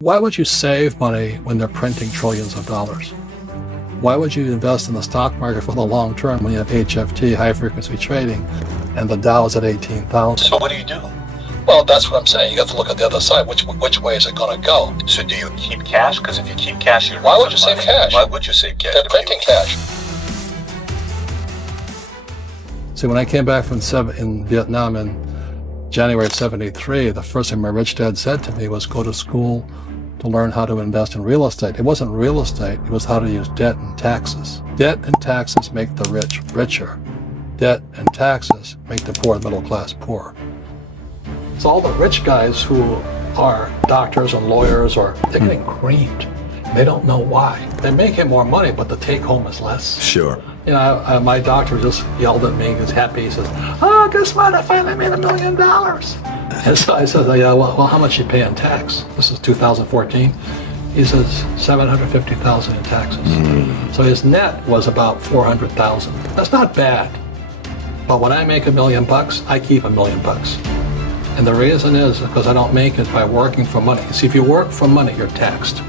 Why would you save money when they're printing trillions of dollars? Why would you invest in the stock market for the long term when you have HFT, high frequency trading, and the Dow's at 18,000? So what do you do? Well, that's what I'm saying. You have to look at the other side. Which way is it going to go? So do you keep cash? Because if you keep cash, you're Why would you save cash? Why would you save cash? They're printing cash. See, when I came back from in Vietnam in January of '73, the first thing my rich dad said to me was go to school to learn how to invest in real estate. It wasn't real estate, it was how to use debt and taxes. Debt and taxes make the rich richer. Debt and taxes make the poor middle class poor. So all the rich guys who are doctors and lawyers, they're getting creamed. They don't know why. They're making more money, but the take home is less. Sure. You know, my doctor just yelled at me. He's happy. He says, "Oh, guess what? I finally made $1 million." And so I said, "Yeah, well, how much you pay in tax?" This is 2014. He says, $750,000 in taxes. So his net was about $400,000. That's not bad. But when I make $1 million, I keep $1 million. And the reason is because I don't make it by working for money. See, if you work for money, you're taxed.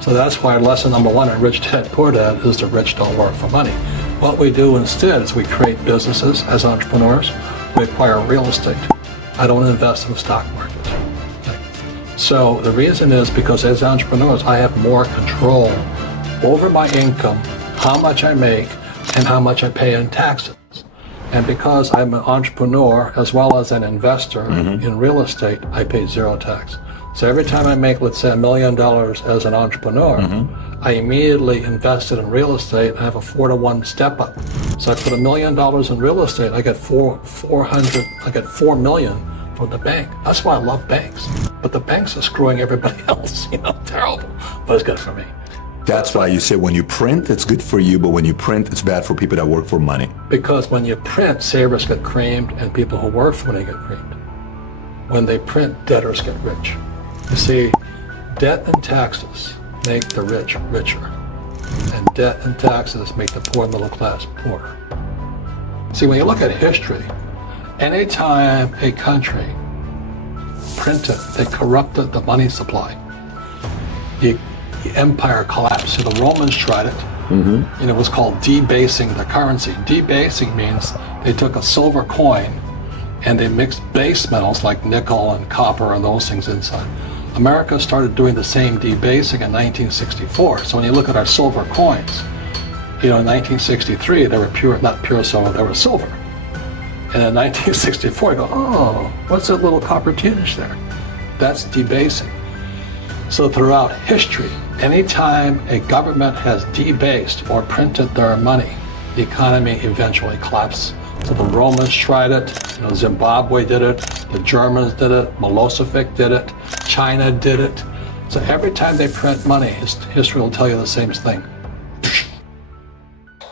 So that's why lesson number one in Rich Dad, Poor Dad is the rich don't work for money. What we do instead is we create businesses as entrepreneurs. We acquire real estate. I don't invest in the stock market. Okay. So the reason is because as entrepreneurs, I have more control over my income, how much I make, and how much I pay in taxes. And because I'm an entrepreneur as well as an investor in real estate, I pay zero tax. So every time I make, let's say, $1 million as an entrepreneur, I immediately invested in real estate. I have a 4-to-1 step up. So I put $1 million in real estate. I get $4 million from the bank. That's why I love banks. But the banks are screwing everybody else. You know, terrible. But it's good for me. That's why you say when you print, it's good for you, but when you print, it's bad for people that work for money. Because when you print, savers get creamed and people who work for money get creamed. When they print, debtors get rich. You see, debt and taxes make the rich richer, and debt and taxes make the poor middle class poorer. See, when you look at history, anytime a country printed, they corrupted the money supply. The empire collapsed. So the Romans tried it, and it was called debasing the currency. Debasing means they took a silver coin and they mixed base metals like nickel and copper and those things inside. America started doing the same debasing in 1964. So when you look at our silver coins, you know, in 1963, they were pure, not pure silver, they were silver. And in 1964, you go, oh, what's that little copper tinge there? That's debasing. So throughout history, anytime a government has debased or printed their money, the economy eventually collapses. So the Romans tried it, you know, Zimbabwe did it, the Germans did it, Milosevic did it, China did it. So every time they print money, history will tell you the same thing.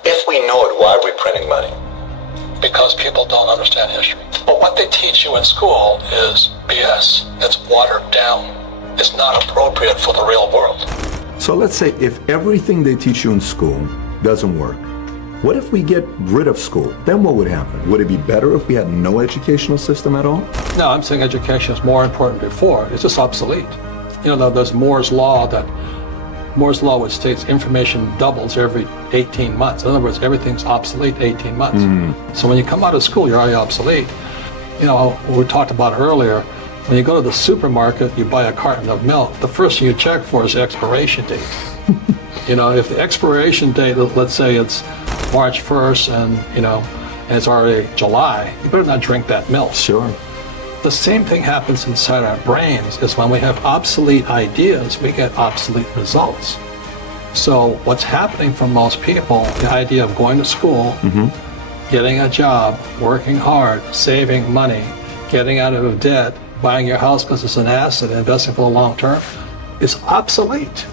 If we know it, why are we printing money? Because people don't understand history. But what they teach you in school is BS. It's watered down. It's not appropriate for the real world. So let's say if everything they teach you in school doesn't work, what if we get rid of school? Then what would happen? Would it be better if we had no educational system at all? No, I'm saying education is more important before. It's just obsolete. You know, there's Moore's Law which states information doubles every 18 months. In other words, everything's obsolete 18 months. So when you come out of school, you're already obsolete. You know, we talked about earlier, when you go to the supermarket, you buy a carton of milk, the first thing you check for is the expiration date. You know, if the expiration date, let's say it's March 1st and, you know, and it's already July, you better not drink that milk. Sure. The same thing happens inside our brains is when we have obsolete ideas, we get obsolete results. So what's happening for most people, the idea of going to school, getting a job, working hard, saving money, getting out of debt, buying your house because it's an asset, investing for the long term, is obsolete.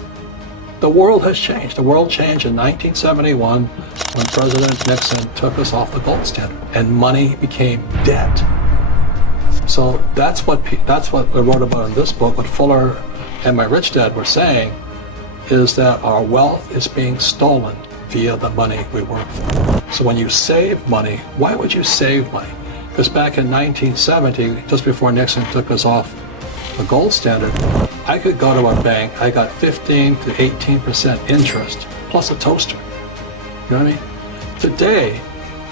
The world has changed. The world changed in 1971 when President Nixon took us off the gold standard and money became debt. So that's what I wrote about in this book. What Fuller and my rich dad were saying is that our wealth is being stolen via the money we work for. So when you save money, why would you save money? Because back in 1970, just before Nixon took us off the gold standard, I could go to a bank, I got 15 to 18% interest plus a toaster. You know what I mean? Today,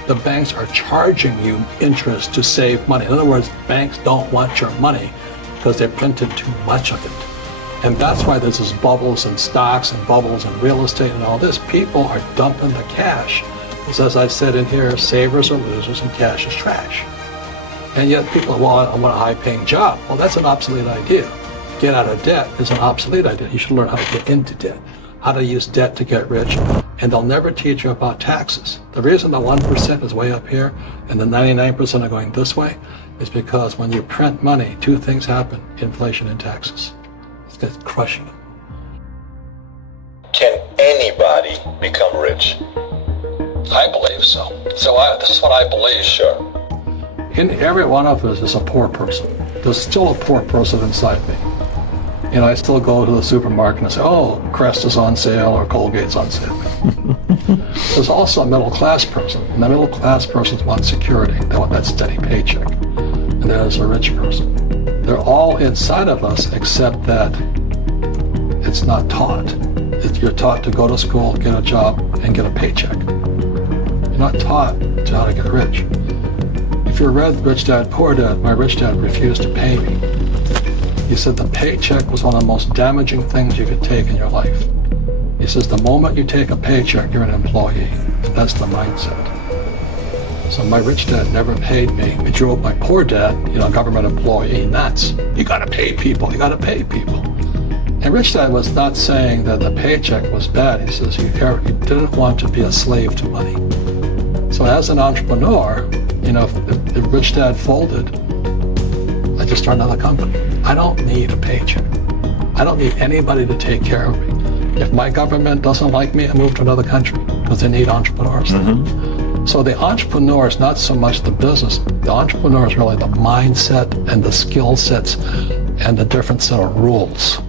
the banks are charging you interest to save money. In other words, banks don't want your money because they printed too much of it. And that's why there's this bubbles in stocks and bubbles in real estate and all this. People are dumping the cash. Because as I said in here, savers are losers and cash is trash. And yet people, well, I want a high-paying job. Well, that's an obsolete idea. Get out of debt is an obsolete idea. You should learn how to get into debt, how to use debt to get rich. And they'll never teach you about taxes. The reason the 1% is way up here and the 99% are going this way is because when you print money, two things happen: inflation and taxes. It's crushing them. Can anybody become rich? I believe so. This is what I believe. Sure. In every one of us is a poor person. There's still a poor person inside me. And I still go to the supermarket and say, oh, Crest is on sale or Colgate's on sale. There's also a middle class person. And the middle class person wants security. They want that steady paycheck. And there's a rich person. They're all inside of us except that it's not taught. You're taught to go to school, get a job, and get a paycheck. You're not taught to how to get rich. If you read Rich Dad, Poor Dad, my rich dad refused to pay me. He said the paycheck was one of the most damaging things you could take in your life. He says the moment you take a paycheck, you're an employee. And that's the mindset. So my rich dad never paid me. We drove my poor dad, government employee, nuts. You gotta pay people, you gotta pay people. And Rich Dad was not saying that the paycheck was bad. He says you didn't want to be a slave to money. So as an entrepreneur, if Rich Dad folded, I just start another company. I don't need a paycheck. I don't need anybody to take care of me. If my government doesn't like me, I move to another country because they need entrepreneurs. Mm-hmm. So the entrepreneur is not so much the business. The entrepreneur is really the mindset and the skill sets and the different set of rules.